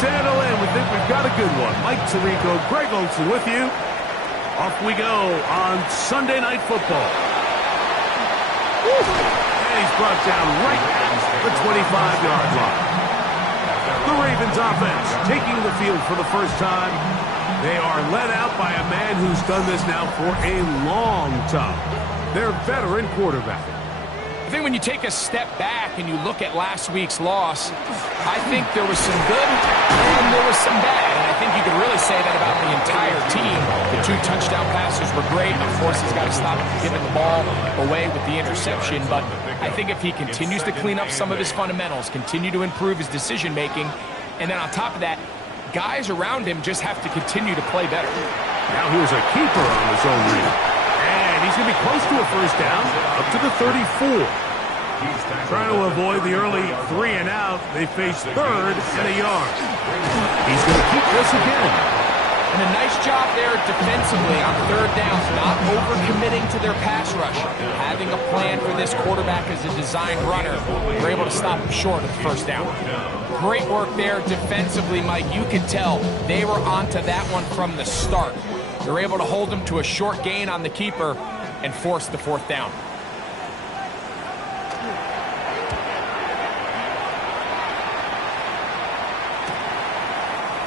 Settle in. We think we've got a good one. Mike Tirico, Greg Olson with you. Off we go on Sunday Night Football. And he's brought down right at the 25-yard line. The Ravens offense taking the field for the first time. They are led out by a man who's done this now for a long time. Their veteran quarterback. I think when you take a step back and you look at last week's loss, I think there was some good and there was some bad. And I think you could really say that about the entire team. The 2 touchdown passes were great. Of course, he's got to stop giving the ball away with the interception. But I think if he continues to clean up some of his fundamentals, continue to improve his decision-making, and then on top of that, guys around him just have to continue to play better. Now here's a keeper on his own read. And he's going to be close to a first down, up to the 34. Trying to avoid the early 3 and out. They face 3rd and a yard. He's going to keep this again. And a nice job there defensively on 3rd down, not overcommitting to their pass rush. Having a plan for this quarterback as a designed runner. We're able to stop him short of the first down. Great work there defensively, Mike. You could tell they were onto that one from the start. They're able to hold him to a short gain on the keeper and force the 4th down.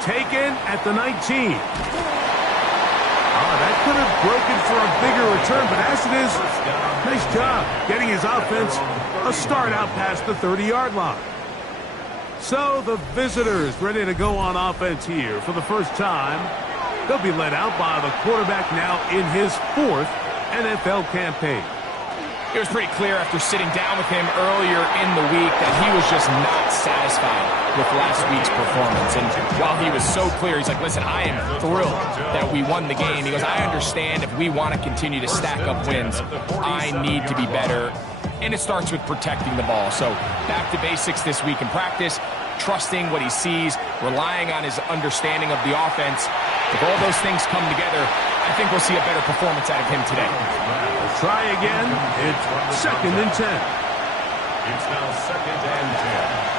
Taken at the 19. That could have broken for a bigger return, but as it is, nice job getting his offense a start out past the 30-yard line. So the visitors ready to go on offense here for the first time. They'll be led out by the quarterback now in his 4th NFL campaign. It was pretty clear after sitting down with him earlier in the week that he was just not satisfied with last week's performance. And while he was so clear, he's like, listen, I am thrilled that we won the game. He goes, I understand if we want to continue to stack up wins, I need to be better. And it starts with protecting the ball. So back to basics this week in practice, trusting what he sees, relying on his understanding of the offense. If all those things come together, I think we'll see a better performance out of him today. Try again. It's 2nd and 10. It's now 2nd and 10.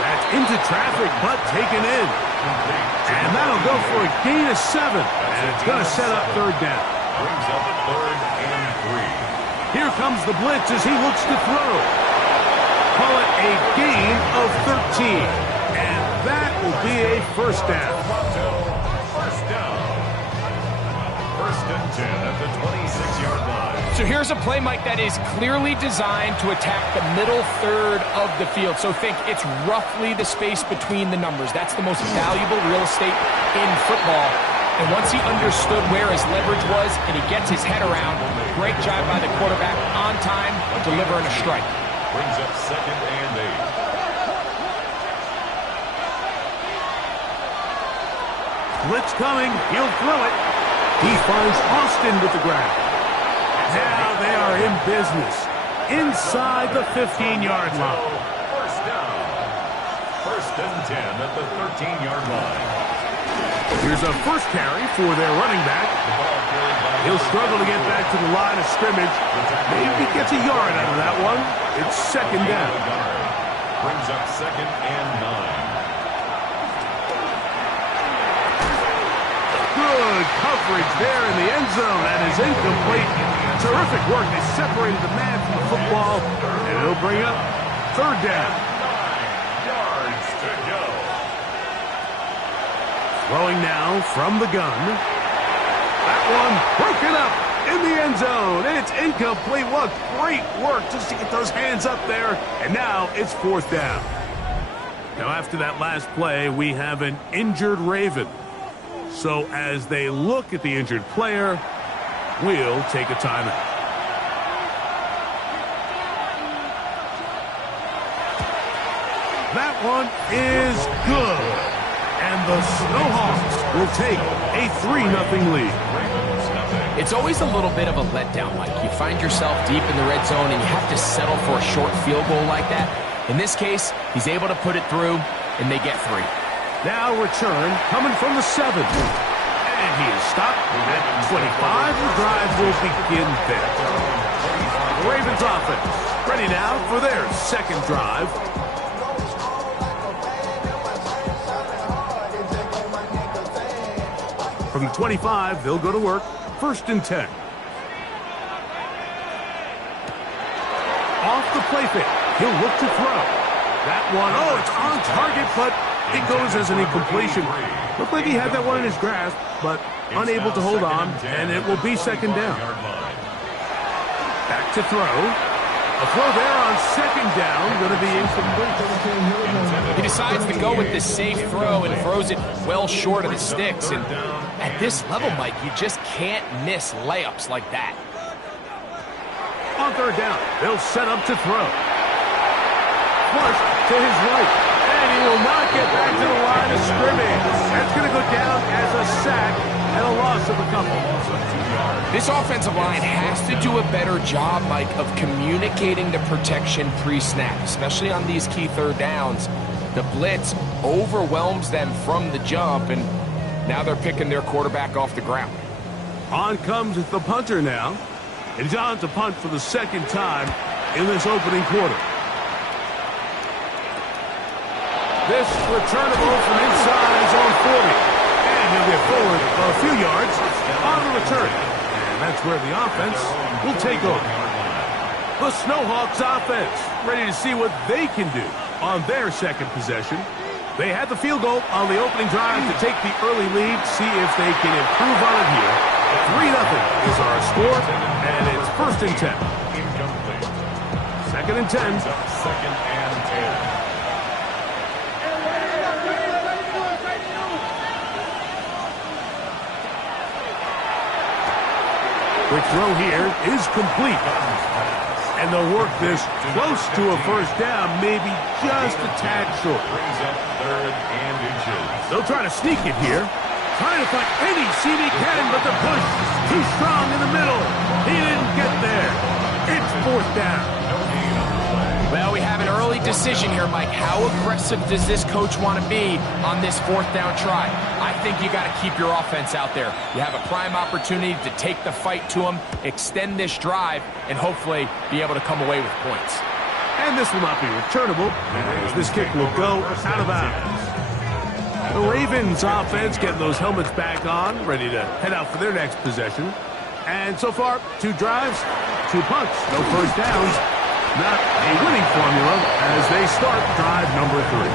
That's into traffic, but taken in. And that'll go for a gain of 7. And it's going to set up 3rd down. Brings up 3rd and 3. Here comes the blitz as he looks to throw. Call it a gain of 13. And that will be a first down. First down. 1st and 10 at the 26-yard line. So here's a play, Mike, that is clearly designed to attack the middle 3rd of the field. So think it's roughly the space between the numbers. That's the most valuable real estate in football. And once he understood where his leverage was and he gets his head around, great job by the quarterback on time, delivering a strike. Brings up 2nd and 8. Blitz coming. He'll throw it. He finds Austin with the grab. Now they are in business inside the 15-yard line. First down. 1st and 10 at the 13-yard line. Here's a first carry for their running back. He'll struggle to get back to the line of scrimmage. Maybe gets a yard out of that one. It's 2nd down. Brings up 2nd and 9. Good coverage there in the end zone. That is incomplete. Terrific work. They separated the man from the football, and it'll bring up 3rd down. 9 yards to go. Throwing now from the gun. That one broken up in the end zone. And it's incomplete. What great work just to get those hands up there. And now it's 4th down. Now after that last play, we have an injured Raven. So as they look at the injured player, we'll take a timeout. That one is good. And the Snowhawks will take a 3-0 lead. It's always a little bit of a letdown, Mike. You find yourself deep in the red zone and you have to settle for a short field goal like that. In this case, he's able to put it through, and they get 3. Now return coming from the 7. And he is stopped at 25. The drive will begin there. The Ravens offense ready now for their second drive. From the 25, they'll go to work. 1st and 10. Off the play fake. He'll look to throw. That one, oh, it's on target, but it goes as an incompletion. Looked like he had that one in his grasp, but unable to hold on, and it will be 2nd down. Back to throw. A throw there on 2nd down, going to be incomplete. He decides to go with this safe throw and throws it well short of the sticks. And at this level, Mike, you just can't miss layups like that. On 3rd down, they'll set up to throw. Flush to his right, and he will not get back to the line of scrimmage. That's going to go down as a sack and a loss of a couple. This offensive line has to do a better job, Mike, of communicating the protection pre-snap, especially on these key 3rd downs. The blitz overwhelms them from the jump, and now they're picking their quarterback off the ground. On comes the punter now. And he's on to punt for the 2nd time in this opening quarter. This returnable from inside zone 40. And he'll get forward a few yards on the return. And that's where the offense will take over. The SHawks offense ready to see what they can do on their 2nd possession. They had the field goal on the opening drive to take the early lead. See if they can improve on it here. 3-0 is our score, and it's 1st and 10. Incomplete. 2nd and 10. 2nd and 10. Quick throw here is complete. And they'll work this close to a 1st down, maybe just a tad short. Brings up 3rd and inches. They'll try to sneak it here. Trying to find any seam he can, but the push too strong in the middle. He didn't get there. It's 4th down. Well, we have an early decision here, Mike. How aggressive does this coach want to be on this 4th down try? I think you got to keep your offense out there. You have a prime opportunity to take the fight to him, extend this drive, and hopefully be able to come away with points. And this will not be returnable, as this kick will go out of bounds. The Ravens offense getting those helmets back on, ready to head out for their next possession. And so far, 2 drives, 2 punts, no 1st downs. Not a winning formula as they start drive number 3.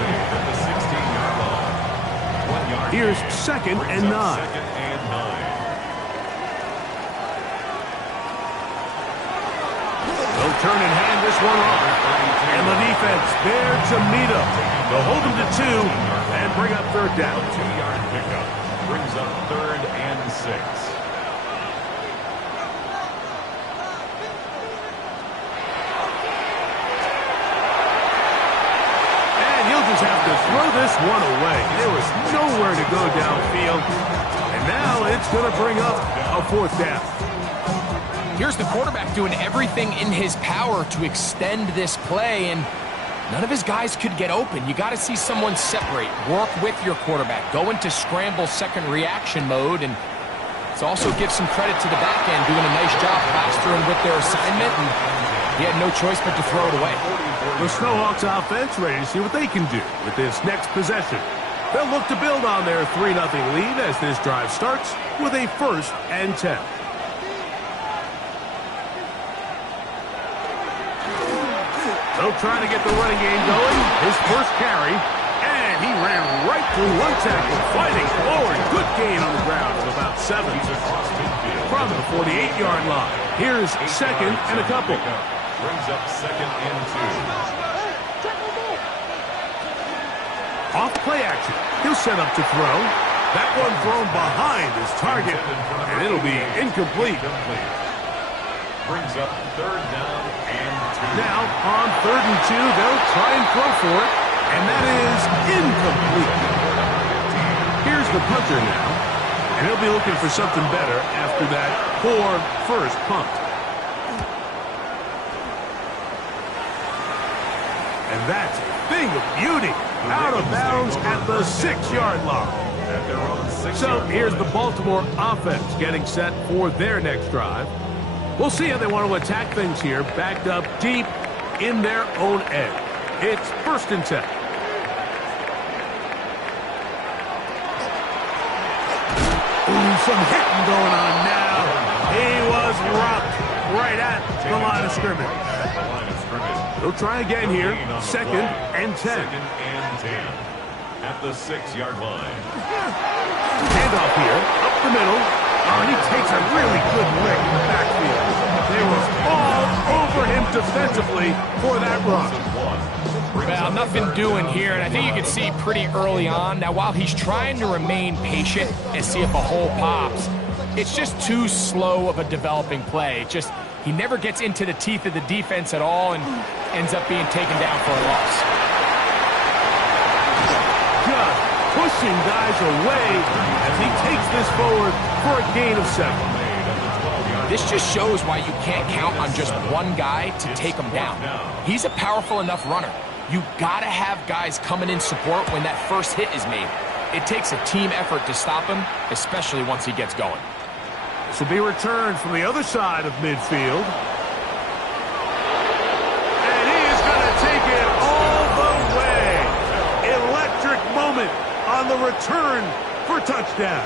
Here's 2nd and 9. They'll turn and hand this one off. And the defense there to meet him. They'll hold him to 2 and bring up 3rd down. 2-yard pickup brings up 3rd and 6. And he'll just have to throw this one away. There was nowhere to go downfield. And now it's going to bring up a 4th down. Here's the quarterback doing everything in his power to extend this play, and none of his guys could get open. You got to see someone separate, work with your quarterback, go into scramble 2nd reaction mode, and it's also give some credit to the back end doing a nice job plastering with their assignment, and he had no choice but to throw it away. The SHawks offense ready to see what they can do with this next possession. They'll look to build on their 3-0 lead as this drive starts with a 1st and 10. They'll try to get the running game going. His first carry, and he ran right through one tackle, fighting forward. Good gain on the ground of about 7 from the 48-yard line. Here's 2nd and a couple. Brings up 2nd and 2. Off play action. He'll set up to throw. That one thrown behind his target, and it'll be incomplete. Brings up 3rd down and 2. Now, on 3rd and 2, they'll try and throw for it, and that is incomplete. Here's the punter now, and he'll be looking for something better after that poor first punt. And that's a thing of beauty. out of bounds at the 6-yard line. So here's the Baltimore offense getting set for their next drive. We'll see how they want to attack things here, backed up deep in their own end. It's 1st and 10. Ooh, some hitting going on now. He was rocked right at the line of scrimmage. They'll try again here. 2nd and 10. At the 6-yard line. Handoff here, up the middle. Oh, he takes a really good lick in the backfield. They were all over him defensively for that run. Well, nothing doing here, and I think you can see pretty early on. Now, while he's trying to remain patient and see if a hole pops, it's just too slow of a developing play. He never gets into the teeth of the defense at all and ends up being taken down for a loss. Just pushing guys away as he takes this forward for a gain of 7. This just shows why you can't count on just one guy to take him down. He's a powerful enough runner. You gotta have guys coming in support when that first hit is made. It takes a team effort to stop him, especially once he gets going. This will be returned from the other side of midfield. And he is going to take it all the way. Electric moment on the return for touchdown.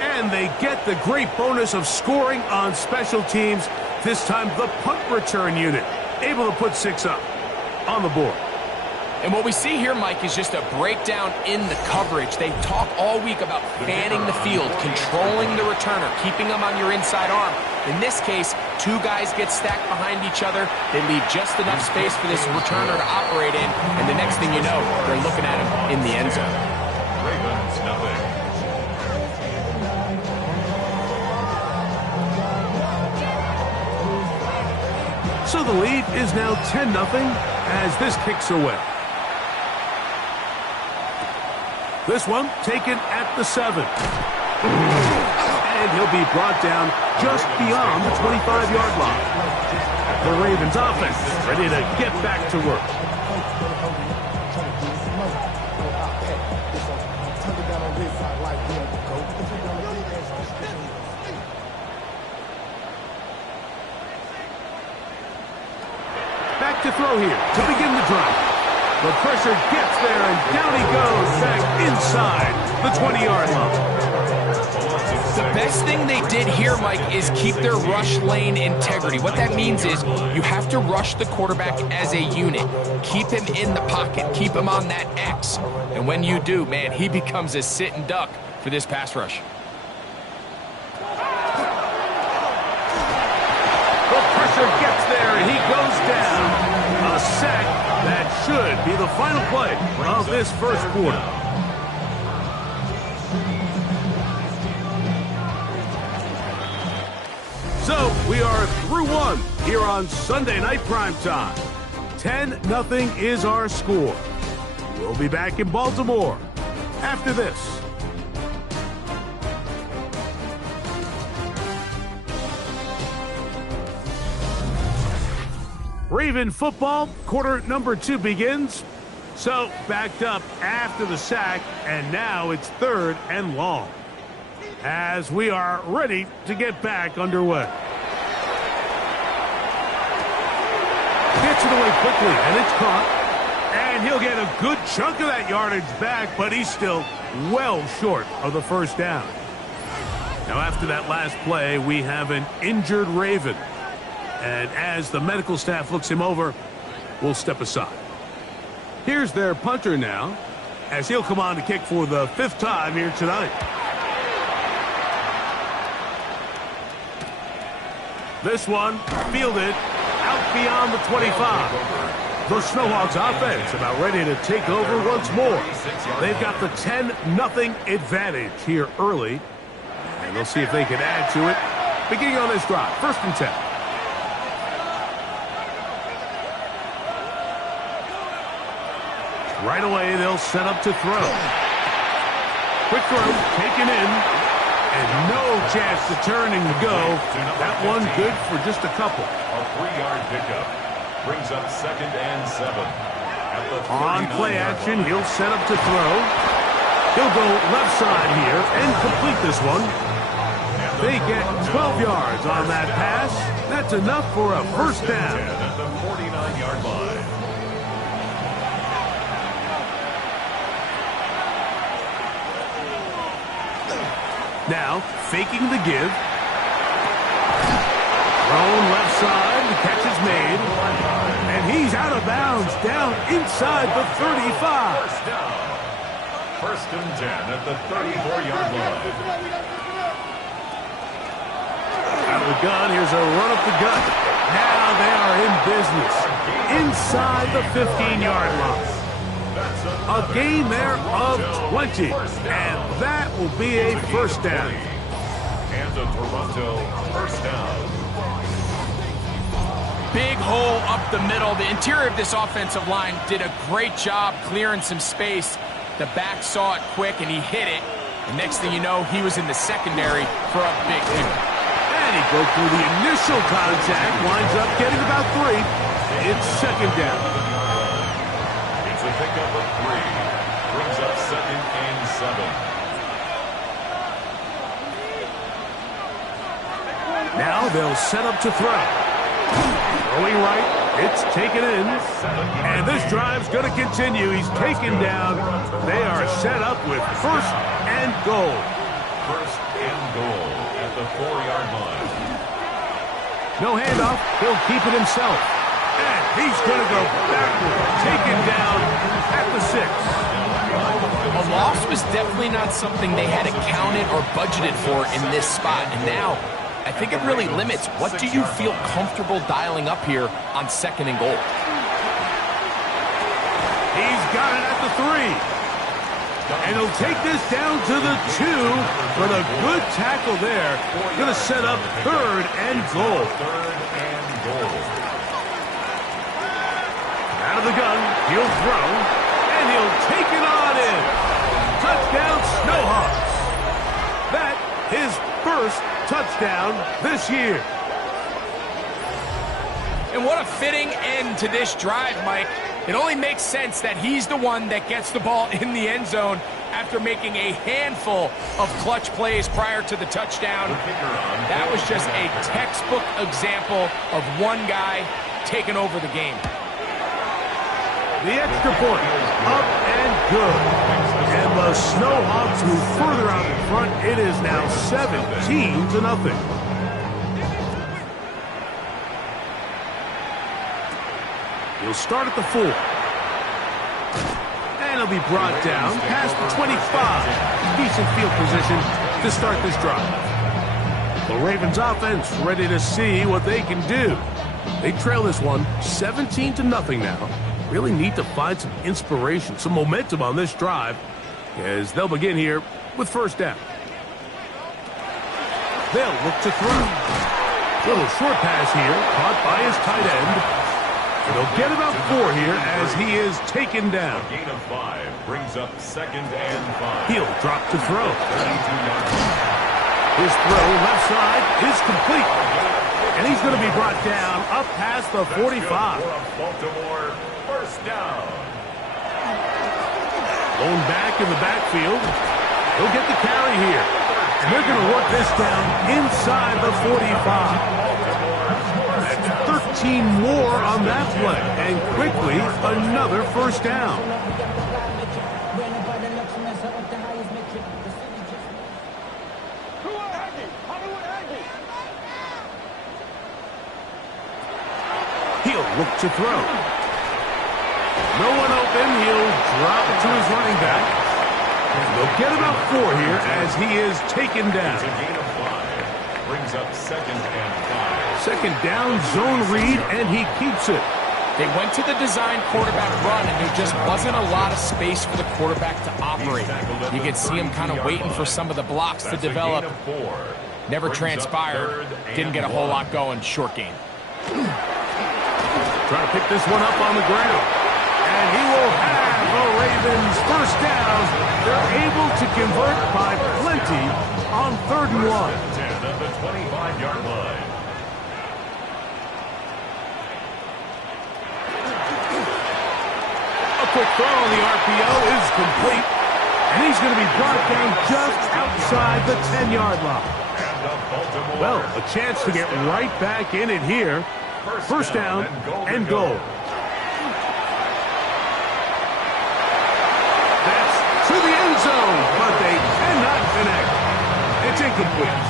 And they get the great bonus of scoring on special teams. This time the punt return unit able to put 6 up on the board. And what we see here, Mike, is just a breakdown in the coverage. They talk all week about fanning the field, controlling the returner, keeping them on your inside arm. In this case, 2 guys get stacked behind each other. They leave just enough space for this returner to operate in, and the next thing you know, they're looking at him in the end zone. Ravens, nothing. So the lead is now 10-0 as this kicks away. This one taken at the 7. And he'll be brought down just beyond the 25-yard line. The Ravens offense ready to get back to work. Back to throw here to begin the drive. The pressure gets there, and down he goes back inside the 20-yard line. The best thing they did here, Mike, is keep their rush lane integrity. What that means is you have to rush the quarterback as a unit. Keep him in the pocket. Keep him on that X. And when you do, man, he becomes a sit and duck for this pass rush. The pressure gets there, and he goes down. A sack that should be the final play of this first quarter. So we are through one here on Sunday Night Primetime. 10-0 is our score. We'll be back in Baltimore after this. Raven football, quarter number 2 begins. So backed up after the sack, and now it's 3rd and long, as we are ready to get back underway. Gets it away quickly, and it's caught. And he'll get a good chunk of that yardage back, but he's still well short of the first down. Now, after that last play, we have an injured Raven. And as the medical staff looks him over, we'll step aside. Here's their punter now, as he'll come on to kick for the 5th time here tonight. This one fielded out beyond the 25. The SHawks offense about ready to take over once more. They've got the 10-0 advantage here early, and they'll see if they can add to it. Beginning on this drive, 1st and 10. Right away, they'll set up to throw. Quick throw, taken in, and no chance to turning to go. That one good for just a couple. A 3-yard pickup brings up 2nd and 7. On play action, he'll set up to throw. He'll go left side here and complete this one. They get 12 yards on that pass. That's enough for a first down. At the 49-yard line. Now, faking the give. Thrown left side, the catch is made. And he's out of bounds, down inside the 35. First down. First and 10 at the 34-yard line. Out of the gun, here's a run up the gut. Now they are in business. Inside the 15-yard line. A gain there of 20. And that will be a first down. And a Toronto first down. Big hole up the middle. The interior of this offensive line did a great job clearing some space. The back saw it quick, and he hit it. And next thing you know, he was in the secondary for a big hit. And he goes through the initial contact, winds up getting about 3. It's second down. It's a pickup of 3. Brings up second and 7. Now they'll set up to throw. Throwing right, it's taken in. And this drive's going to continue. He's taken down. They are set up with first and goal. First and goal at the 4-yard line. No handoff. He'll keep it himself. And he's going to go backward. Taken down at the 6. A loss was definitely not something they had accounted or budgeted for in this spot. And now, I think it really limits what do you feel comfortable dialing up here on second and goal. He's got it at the 3. And he'll take this down to the 2. But a good tackle there. Going to set up third and goal. Third and goal. Out of the gun, he'll throw. And he'll take it on in. Touchdown, Snowhawks. That is first touchdown this year. And what a fitting end to this drive, Mike. It only makes sense that he's the one that gets the ball in the end zone after making a handful of clutch plays prior to the touchdown. That was just a textbook example of one guy taking over the game. The extra point, up and good. And the Snowhawks move further out in front. It is now 17-0. He'll start at the 4. And he'll be brought down past the 25. Decent field position to start this drive. The Ravens offense ready to see what they can do. They trail this one 17-0 now. Really need to find some inspiration, some momentum on this drive as they'll begin here with first down. They'll look to throw. Little short pass here, caught by his tight end. They'll get about 4 here as he is taken down. A gain of 5 brings up second and 5. He'll drop to throw. 32-yard line. His throw left side is complete. And he's going to be brought down up past the 45. Baltimore first down. Blown back in the backfield. He'll get the carry here. And they're going to work this down inside the 45. 13 more on that play, and quickly another first down. He'll look to throw. No one open. He'll drop it to his running back. And they'll get about 4 here as he is taken down. It's a gain of 5. Brings up second and 5. Second down, zone read, and he keeps it. They went to the design quarterback run, and there just wasn't a lot of space for the quarterback to operate. You could see him kind of waiting for some of the blocks to develop. Never transpired. Didn't get a whole lot going. Short game. Trying to pick this one up on the ground. And he will have the Ravens first down. They're able to convert by plenty on 3rd and 1. 10 at the 25-yard line. quick throw on the RPO is complete. And he's going to be brought down just outside the 10-yard line. Well, a chance to get right back in it here. First down and goal. That's to the end zone, but they cannot connect. It's incomplete.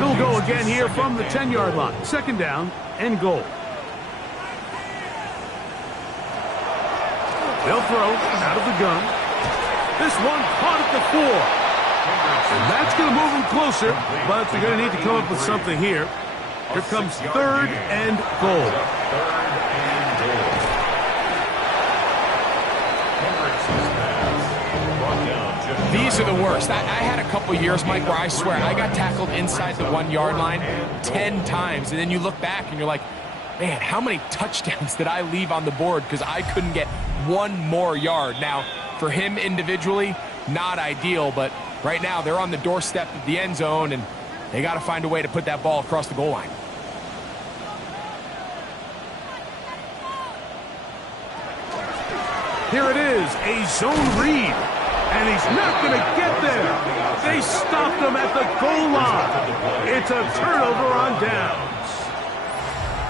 They'll go again here from the 10-yard line. Second down and goal. They'll throw out of the gun. This one caught at the 4. And that's going to move them closer, but they're going to need to come up with something here. Here comes third and goal. These are the worst. I had a couple years, Mike, where I swear I got tackled inside the 1-yard line 10 times, and then you look back and you're like, man, how many touchdowns did I leave on the board because I couldn't get one more yard? Now, for him individually, not ideal, but right now they're on the doorstep of the end zone, and they got to find a way to put that ball across the goal line. Here it is, a zone read, and he's not going to get there. They stopped him at the goal line. It's a turnover on downs.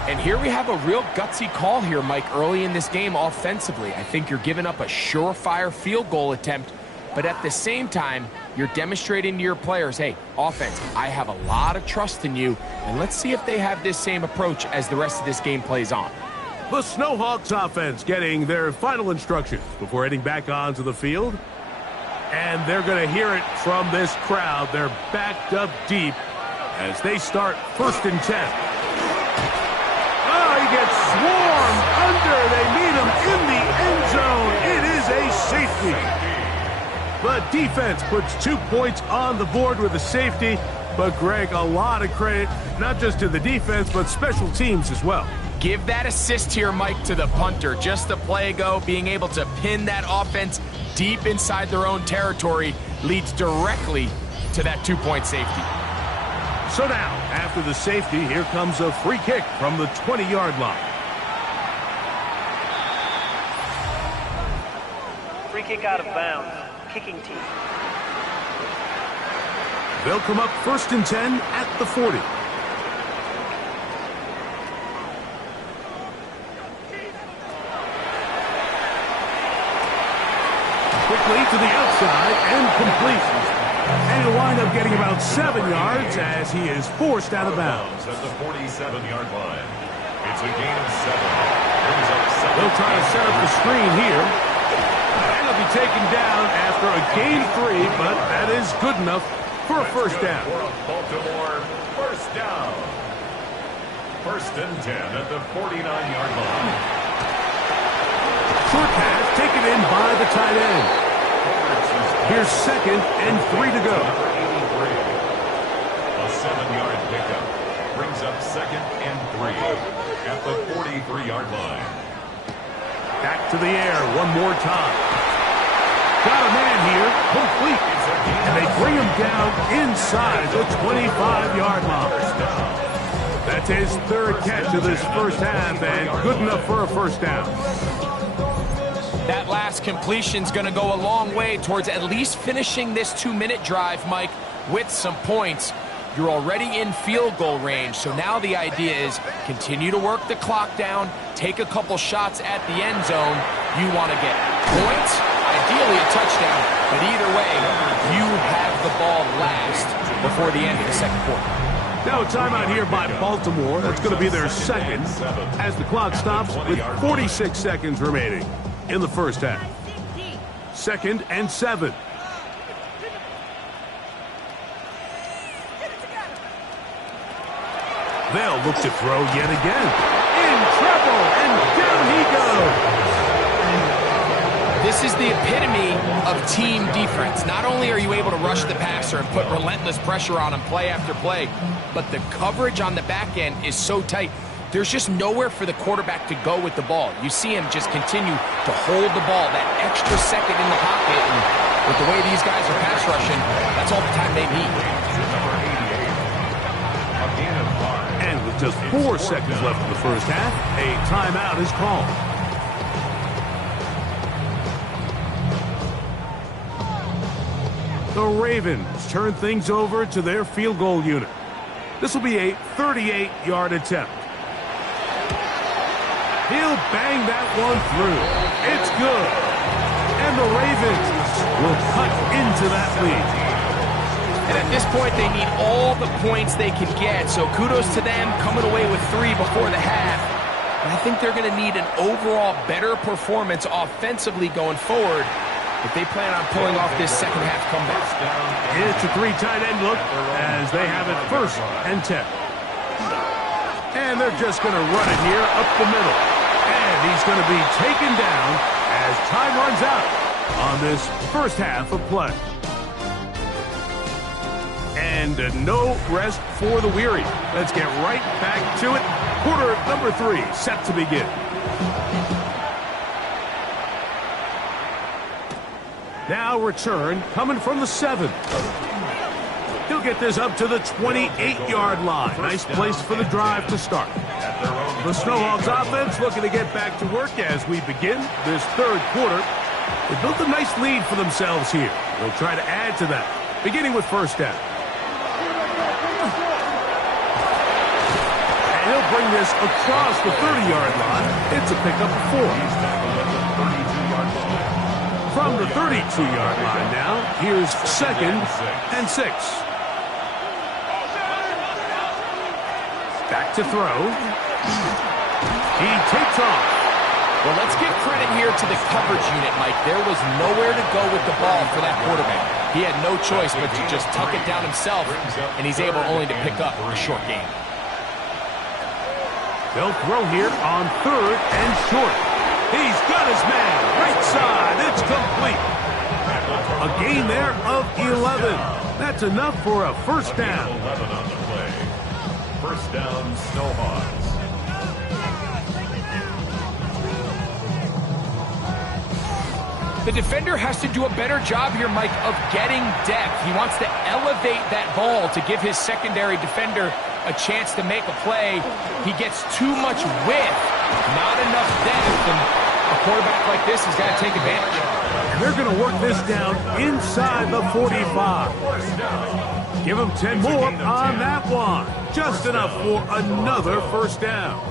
And here we have a real gutsy call here, Mike, early in this game offensively. I think you're giving up a surefire field goal attempt, but at the same time, you're demonstrating to your players, hey, offense, I have a lot of trust in you, and let's see if they have this same approach as the rest of this game plays on. The Snowhawks offense getting their final instructions before heading back onto the field. And they're going to hear it from this crowd. They're backed up deep as they start first and 10. He gets swarmed under. They meet him in the end zone. It is a safety. But defense puts 2 points on the board with a safety. But, Greg, a lot of credit, not just to the defense, but special teams as well. Give that assist here, Mike, to the punter. Just a play ago, being able to pin that offense deep inside their own territory leads directly to that 2-point safety. So now, after the safety, here comes a free kick from the 20-yard line. Free kick out of bounds. Kicking team. They'll come up first and 10 at the 40. Quickly to the outside and complete. And he'll wind up getting about 7 yards as he is forced out of bounds. At the 47-yard line. It's a gain of 7. They'll try to set up the screen here. And he'll be taken down after a gain of 3, but that is good enough for a first down. Baltimore, first down. First and 10 at the 49-yard line. Short pass taken in by the tight end. Here's second and 3 to go. A 7-yard pickup brings up second and 3 at the 43-yard line. Back to the air one more time. Got a man here, complete. And they bring him down inside the 25-yard line. That's his third catch of this first half, and good enough for a first down. That last completion's going to go a long way towards at least finishing this 2-minute drive, Mike, with some points. You're already in field goal range, so now the idea is continue to work the clock down, take a couple shots at the end zone. You want to get points, ideally a touchdown, but either way, you have the ball last before the end of the second quarter. Now a timeout here by Baltimore. That's going to be their second as the clock stops with 46 seconds remaining in the first half. Second and 7. They'll look to throw yet again. In trouble, and down he goes. This is the epitome of team defense. Not only are you able to rush the passer and put relentless pressure on him play after play, but the coverage on the back end is so tight. There's just nowhere for the quarterback to go with the ball. You see him just continue to hold the ball, that extra second in the pocket, and with the way these guys are pass rushing, that's all the time they need. And with just 4 seconds left in the first half, a timeout is called. The Ravens turn things over to their field goal unit. This will be a 38-yard attempt. He'll bang that one through. It's good. And the Ravens will cut into that lead. And at this point, they need all the points they can get. So kudos to them coming away with 3 before the half. And I think they're going to need an overall better performance offensively going forward if they plan on pulling off this second half comeback. It's a 3 tight end look as they have it 1st and 10. And they're just going to run it here up the middle. And he's going to be taken down as time runs out on this first half of play. And no rest for the weary. Let's get right back to it. Quarter number 3 set to begin. Now return coming from the 7. He'll get this up to the 28-yard line. Nice place for the drive to start. The SHawks offense looking to get back to work as we begin this 3rd quarter. They built a nice lead for themselves here. They'll try to add to that, beginning with 1st down. And he'll bring this across the 30-yard line. It's a pickup of 4. From the 32-yard line now, here's 2nd and 6. Back to throw. He takes off. Well, let's give credit here to the coverage unit, Mike. There was nowhere to go with the ball for that quarterback. He had no choice but to just tuck it down himself, and he's able only to pick up a short gain. They'll throw here on 3rd and short. He's got his man. Right side. It's complete. A gain there of 11. That's enough for a 1st down. 11 on the play. 1st down, SHawks. The defender has to do a better job here, Mike, of getting depth. He wants to elevate that ball to give his secondary defender a chance to make a play. He gets too much width, not enough depth, and a quarterback like this has got to take advantage. And they're going to work this down inside the 45. Give them 10 more on that one. Just enough for another 1st down.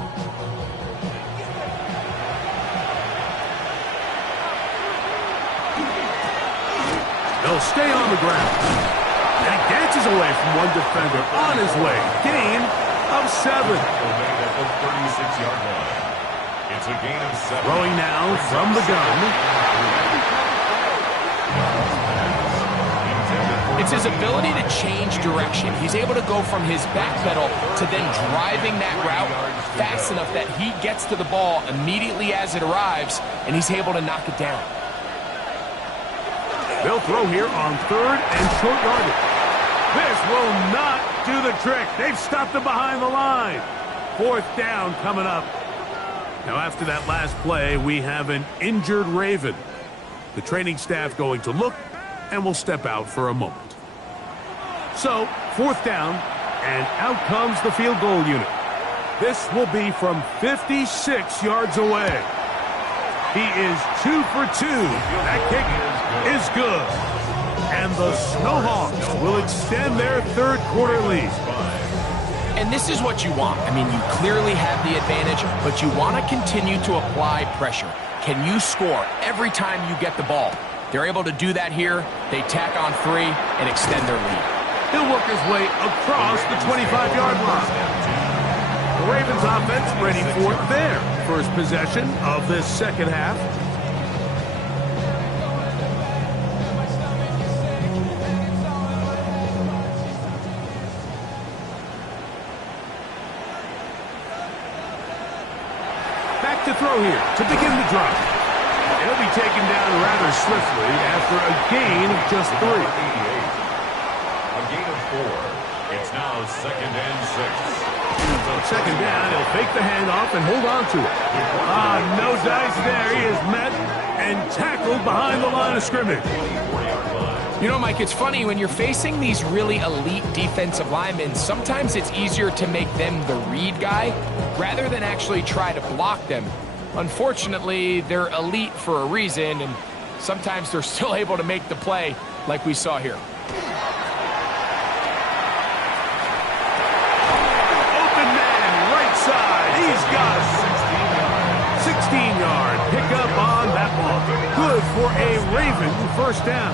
They'll stay on the ground. And he dances away from one defender on his way. Gain of 7. 36-yard line. It's a gain of 7. Throwing now from the gun. It's his ability to change direction. He's able to go from his back pedal to then driving that route fast enough that he gets to the ball immediately as it arrives, and he's able to knock it down. They'll throw here on 3rd and short yardage. This will not do the trick. They've stopped him behind the line. 4th down coming up. Now after that last play, we have an injured Raven. The training staff going to look and will step out for a moment. So 4th down, and out comes the field goal unit. This will be from 56 yards away. He is 2 for 2. That kick is good. And the SHawks will extend their 3rd quarter lead. And this is what you want. I mean, you clearly have the advantage, but you want to continue to apply pressure. Can you score every time you get the ball? They're able to do that here. They tack on 3 and extend their lead. He'll work his way across the 25-yard line. The Ravens offense ready for their first possession of this second half. Back to throw here to begin the drive. He'll be taken down rather swiftly after a gain of just 3. A gain of 4. It's now 2nd and 6. On 2nd down, he'll fake the handoff and hold on to it. No dice there. He is met and tackled behind the line of scrimmage. You know, Mike, it's funny, when you're facing these really elite defensive linemen, sometimes it's easier to make them the read guy rather than actually try to block them. Unfortunately, they're elite for a reason, and sometimes they're still able to make the play like we saw here. Open man, right side. He's got it. 16-yard pickup on that ball. Good for a Raven first down.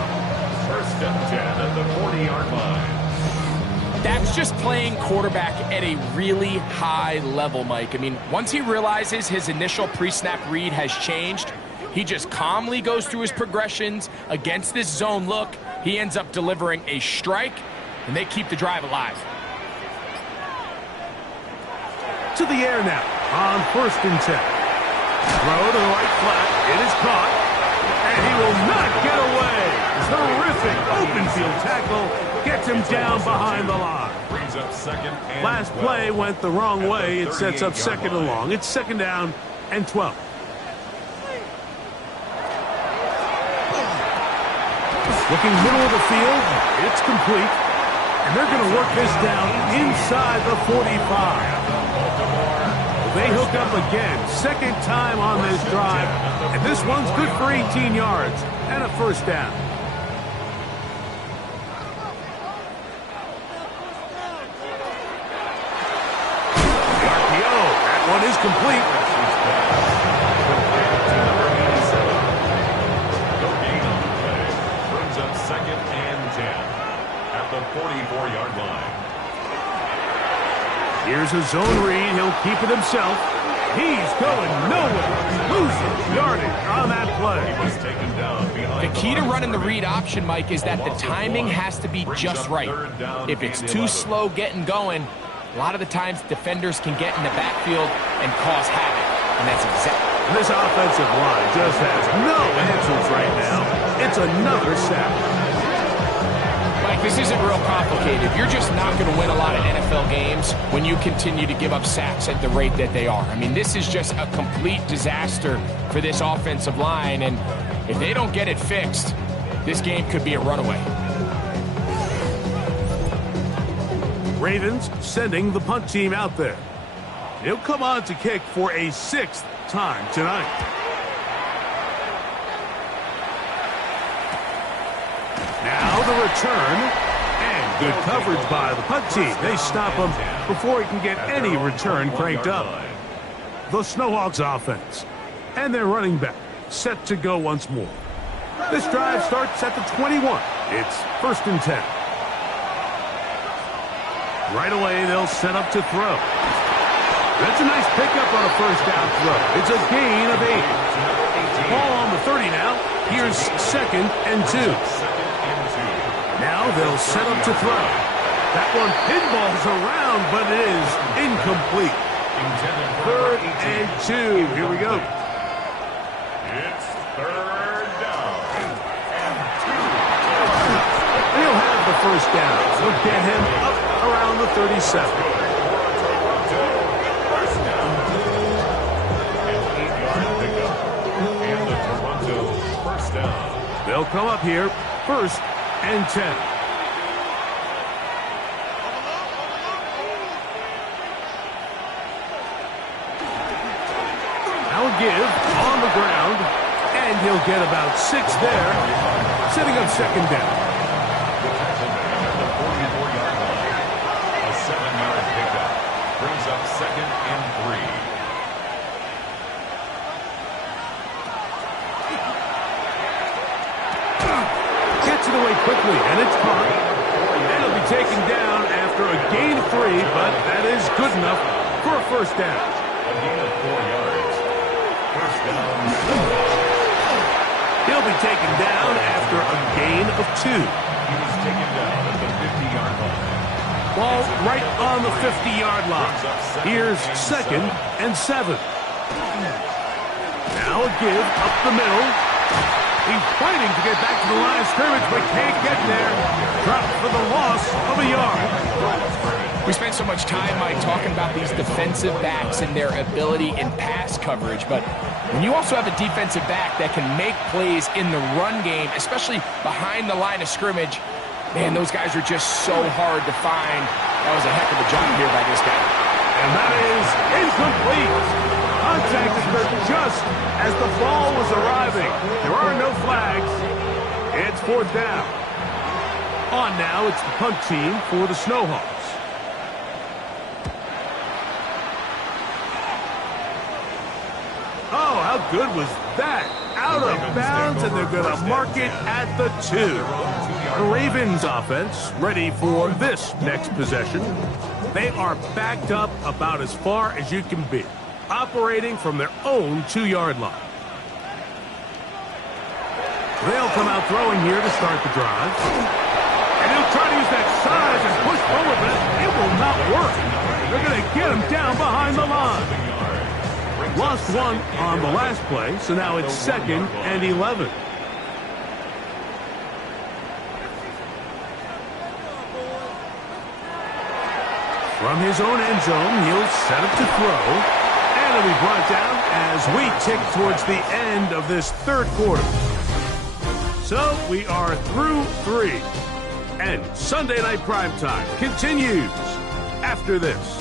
First and 10 at the 40-yard line. That's just playing quarterback at a really high level, Mike. I mean, once he realizes his initial pre-snap read has changed, he just calmly goes through his progressions against this zone look. He ends up delivering a strike, and they keep the drive alive. To the air now on first and 10. Throw to the right flat. It is caught. And he will not get away. Terrific open field tackle. Gets him down behind the line. Brings up second and Last 12. play went the wrong way. It sets up second and long. It's second down and 12. Looking middle of the field. It's complete. And they're going to work this down inside the 45. They hook up again. Second time on this drive. And this one's good for 18 yards and a first down. The RPO. That one is complete. No gain on the play. Brings up second and 10 at the 44-yard line. Here's a zone read. He'll keep it himself. He's going nowhere. Losing yardage on that play. He was taken down behind The key to running the read option, Mike, is that the timing has to be just right. If it's too slow getting going, a lot of the times defenders can get in the backfield and cause havoc. And that's exactly. This offensive line just has no answers right now. It's another sack. Mike, this isn't real complicated. You're just not going to win a lot of NFL games when you continue to give up sacks at the rate that they are. I mean, this is just a complete disaster for this offensive line, and if they don't get it fixed, this game could be a runaway. Ravens sending the punt team out there. He'll come on to kick for a 6th time tonight. Now the return, and good coverage by the punt team. They stop him before he can get any return cranked up. The Snowhawks offense, and their running back set to go once more. This drive starts at the 21. It's first and 10. Right away, they'll set up to throw. That's a nice pickup on a first down throw. It's a gain of 8. Ball on the 30 now. Here's second and 2. Now they'll set up to throw. That one pinballs around, but it is incomplete. Third and 2. Here we go. It's third down and 2. He'll have the first down. We'll get him up around the 37. First down. An 8-yard pickup. And the Toronto first down. They'll come up here first and 10. Now a give on the ground, and he'll get about 6 there, setting up second down. The tackleman at the 44-yard line. A 7-yard pickup. Brings up second and 3. Gets it away quickly, and it's caught. And it'll be taken down after a gain of 3, but that is good enough for a first down. A gain of 4 yards. First down. He'll be taken down after a gain of 2. He was taken down at the 50-yard line. Ball right on the 50-yard line. Here's second and 7. Now a give up the middle. He's fighting to get back to the line of scrimmage, but can't get there. Dropped for the loss of a yard. We spent so much time, Mike, talking about these defensive backs and their ability in pass coverage, but when you also have a defensive back that can make plays in the run game, especially behind the line of scrimmage, man, those guys are just so hard to find. That was a heck of a job here by this guy. And that is incomplete. Contact occurred just as the ball was arriving. There are no flags. It's fourth down. On now, it's the punt team for the Snowhawks. Oh, how good was that? Out of bounds, and they're going to mark it at the 2. The Ravens offense ready for this next possession. They are backed up about as far as you can be, operating from their own 2-yard line. They'll come out throwing here to start the drive. And he'll try to use that size and push forward, but it will not work. They're going to get him down behind the line. Lost one on the last play, so now it's 2nd and 11. From his own end zone, he'll set up to throw. And it'll be brought down as we tick towards the end of this 3rd quarter. So we are through 3. And Sunday Night Primetime continues after this.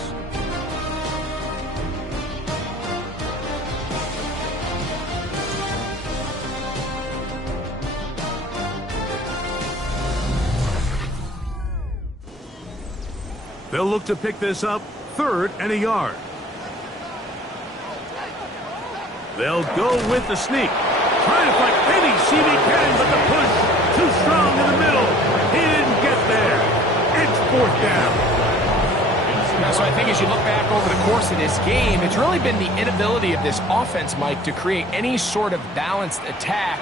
They'll look to pick this up 3rd and a yard. They'll go with the sneak. Trying to find any seam he can, but the push too strong in the middle. He didn't get there. It's 4th down. So I think as you look back over the course of this game, it's really been the inability of this offense, Mike, to create any sort of balanced attack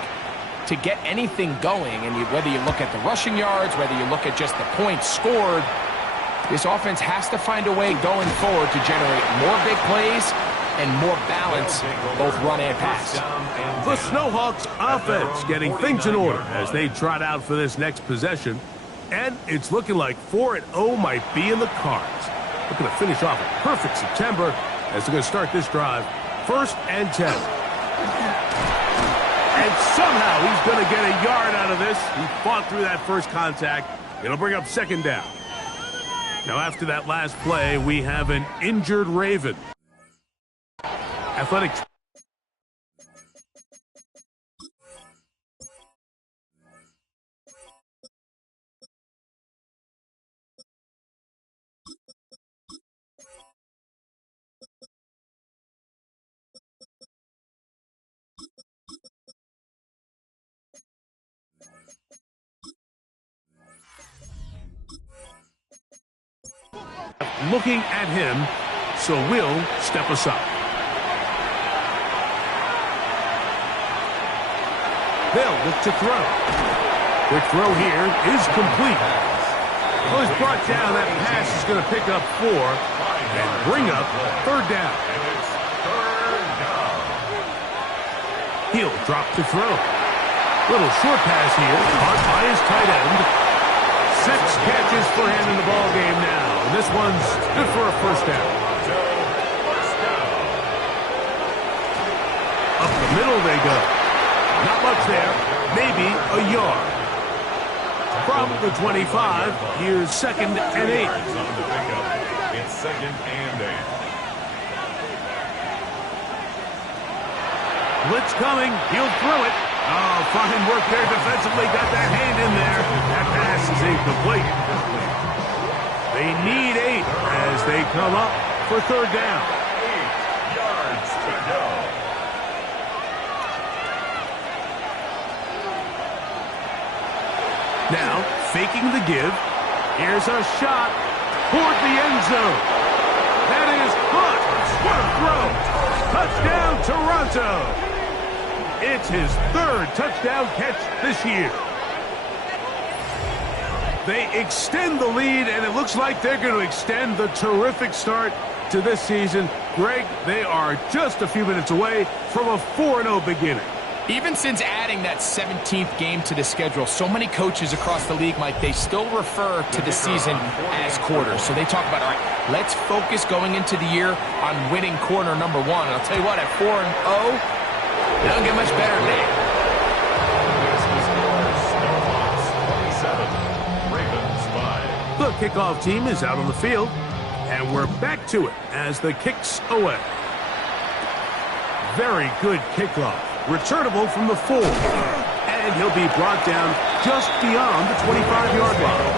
to get anything going. And whether you look at the rushing yards, whether you look at just the points scored, this offense has to find a way going forward to generate more big plays and more balance, both run and pass. The Snowhawks offense getting things in order as they trot out for this next possession. And it's looking like 4-0 might be in the cards. Looking to finish off a perfect September as they're going to start this drive. 1st and 10. And somehow he's going to get a yard out of this. He fought through that first contact. It'll bring up 2nd down. Now, after that last play, we have an injured Raven. Athletics. Looking at him, so we'll step aside. They'll look to throw. Quick throw here is complete. Well, he's brought down. That pass is going to pick up 4 and bring up 3rd down. He'll drop to throw. Little short pass here, caught by his tight end. 6 catches for him in the ball game now. And this one's good for a 1st down. Up the middle they go. Not much there. Maybe a yard. From the 25, here's 2nd and 8. It's 2nd and 8. Blitz coming. He'll throw it. Oh, fine work there defensively. Got that hand in there. That pass is incomplete. They need 8 as they come up for 3rd down. 8 yards to go. Now, faking the give. Here's a shot toward the end zone. That is caught. What a throw. Touchdown, Toronto. It's his 3rd touchdown catch this year. They extend the lead, and it looks like they're going to extend the terrific start to this season. Greg, they are just a few minutes away from a 4-0 beginning. Even since adding that 17th game to the schedule, so many coaches across the league, Mike, they still refer to the season as quarters. So they talk about, all right, let's focus going into the year on winning quarter number 1. And I'll tell you what, at 4-0, it doesn't get much better than that. The kickoff team is out on the field, and we're back to it as the kick's away. Very good kickoff. Returnable from the 4. And he'll be brought down just beyond the 25-yard line.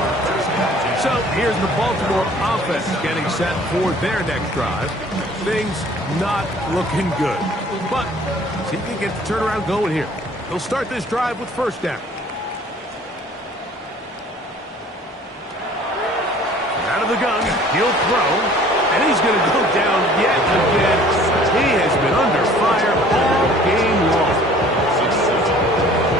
So here's the Baltimore offense getting set for their next drive. Things not looking good. But see if they get the turnaround going here. They'll start this drive with first down. Out of the gun, he'll throw, and he's going to go down yet again. He has been under fire all game long.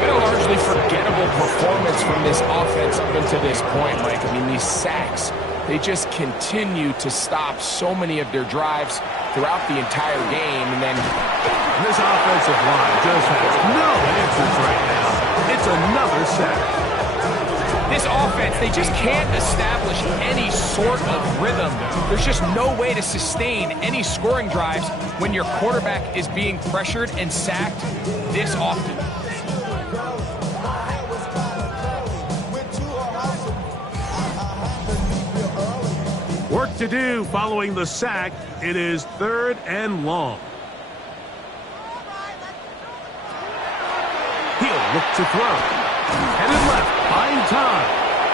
Been a largely forgettable performance from this offense up until this point, Mike. I mean, these sacks, they just continue to stop so many of their drives throughout the entire game. And then this offensive line just has no answers right now. It's another sack. This offense, they just can't establish any sort of rhythm. There's just no way to sustain any scoring drives when your quarterback is being pressured and sacked this often. Work to do following the sack. It is 3rd and long. He'll look to throw. Headed left, buying time.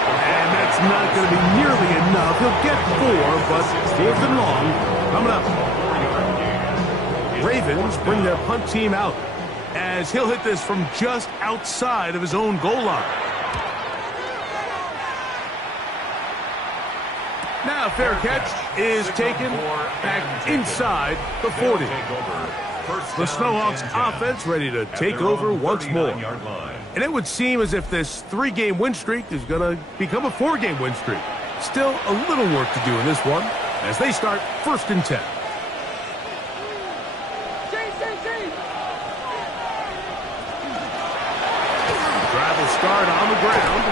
And that's not going to be nearly enough. He'll get 4, but 4th and long coming up. Ravens bring their punt team out as he'll hit this from just outside of his own goal line. Now fair catch is taken back inside the 40. The SHawks offense ready to take over once more. And it would seem as if this 3-game win streak is going to become a 4-game win streak. Still a little work to do in this one as they start 1st and 10. Drive will start on the ground.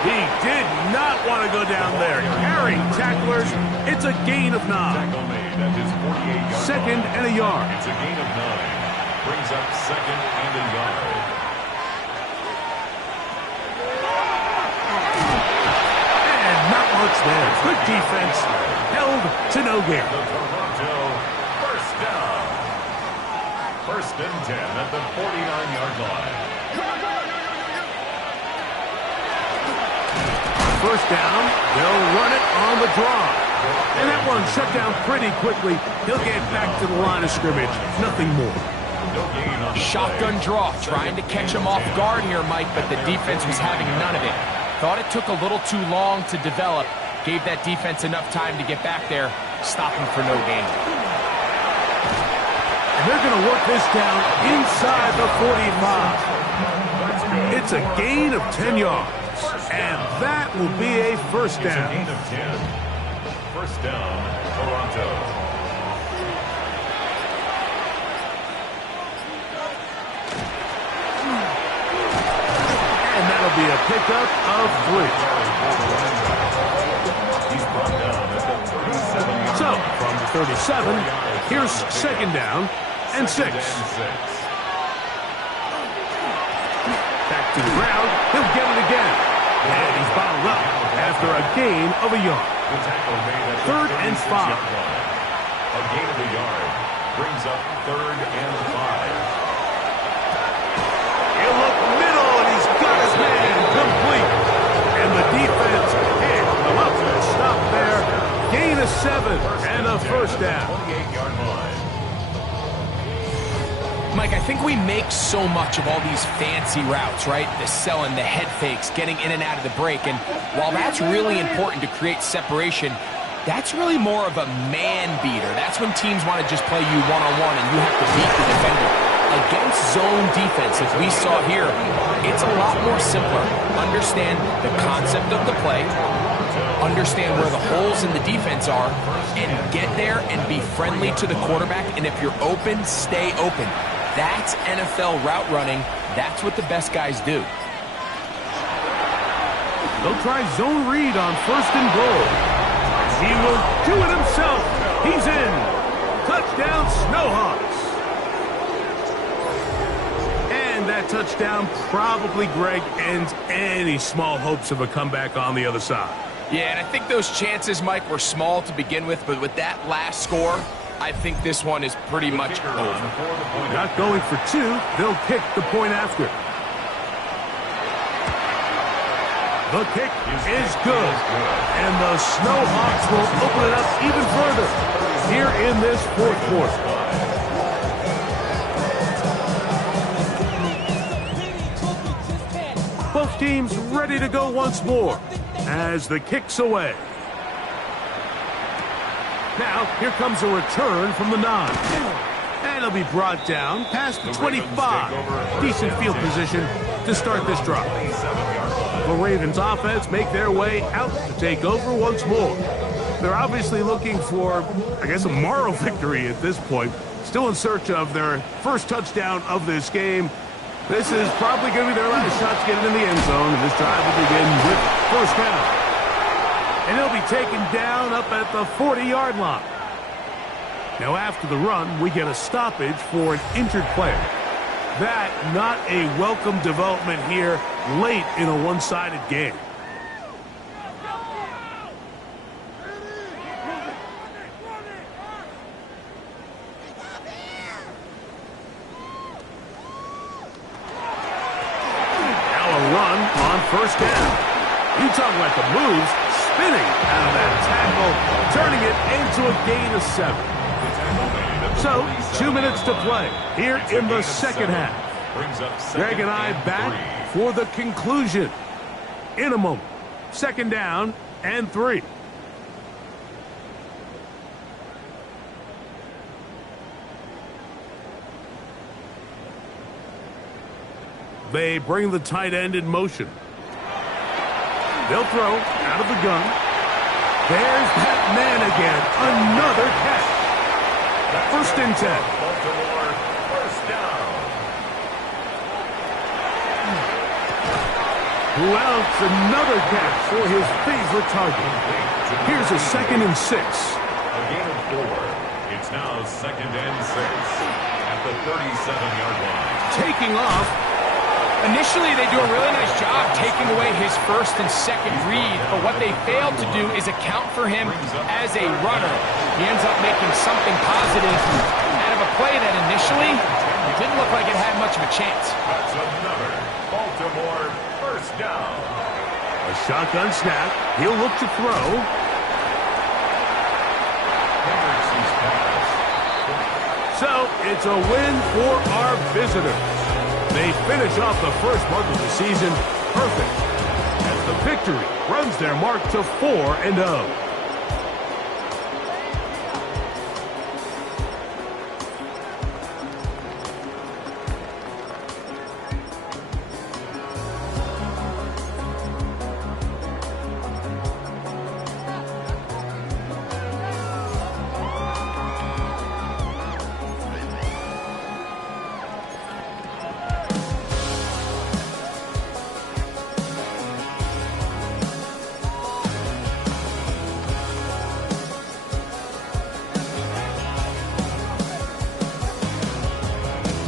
He did not want to go down there. Carrying tacklers. It's a gain of 9. 2nd and a yard. It's a gain of 9. Brings up 2nd and a yard. And not much there. Good defense. Held to no gain. The Toronto first down. 1st and 10 at the 49-yard line. First down, they'll run it on the draw. And that one shut down pretty quickly. He'll get back to the line of scrimmage. Nothing more. Shotgun draw, trying to catch him off guard here, Mike, but the defense was having none of it. Thought it took a little too long to develop. Gave that defense enough time to get back there. Stop him for no gain. And they're going to work this down inside the 45. It's a gain of 10 yards. And that will be a first down. Gain of 10. First down, Toronto. And that'll be a pickup of 3. He's brought down at the 37. So, from the 37, here's 2nd down and 6. Back to the ground. He'll get it again. And he's bottled up after a gain of a yard. 3rd and 5. A gain of a yard brings up 3rd and 5. He'll look middle, and he's got his man complete. And the defense can't come up with a stop there. Gain of 7 and a first down. 28-yard line. Mike, I think we make so much of all these fancy routes, right? The selling, the head fakes, getting in and out of the break. And while that's really important to create separation, that's really more of a man beater. That's when teams want to just play you one-on-one and you have to beat the defender. Against zone defense, as we saw here, it's a lot more simpler. Understand the concept of the play, understand where the holes in the defense are, and get there and be friendly to the quarterback. And if you're open, stay open. That's NFL route running. That's what the best guys do. They'll try zone read on 1st and goal. He will do it himself. He's in. Touchdown, Snowhawks. And that touchdown probably, Greg, ends any small hopes of a comeback on the other side. Yeah, and I think those chances, Mike, were small to begin with, but with that last score, I think this one is pretty much over. Not going for 2. They'll kick the point after. The kick is good. And the Snowhawks will open it up even further here in this fourth quarter. Both teams ready to go once more as the kick's away. Now, here comes a return from the 9. And it'll be brought down past the 25. Decent field position to start this drive. The Ravens offense make their way out to take over once more. They're obviously looking for, I guess, a moral victory at this point. Still in search of their first touchdown of this game. This is probably going to be their last shot to get it in the end zone, and this drive will begin with first down. And he'll be taken down up at the 40-yard line. Now, after the run, we get a stoppage for an injured player. That, not a welcome development here late in a one-sided game. Now a run on first down. You talk about the moves, spinning out of that tackle, turning it into a gain of 7. So, 2 minutes to play here in the second half. Greg and I back for the conclusion in a moment. Second down and 3. They bring the tight end in motion. They'll throw out of the gun. There's that man again. Another catch. First and 10. Baltimore, first down. Who else? Another catch for his favorite target. Here's a 2nd and 6. A gain of 4. It's now 2nd and 6 at the 37-yard line. Taking off. Initially, they do a really nice job taking away his first and second read, but what they failed to do is account for him as a runner. He ends up making something positive out of a play that initially didn't look like it had much of a chance. That's another Baltimore first down. A shotgun snap. He'll look to throw. So, it's a win for our visitors. They finish off the first month of the season perfect as the victory runs their mark to 4-0.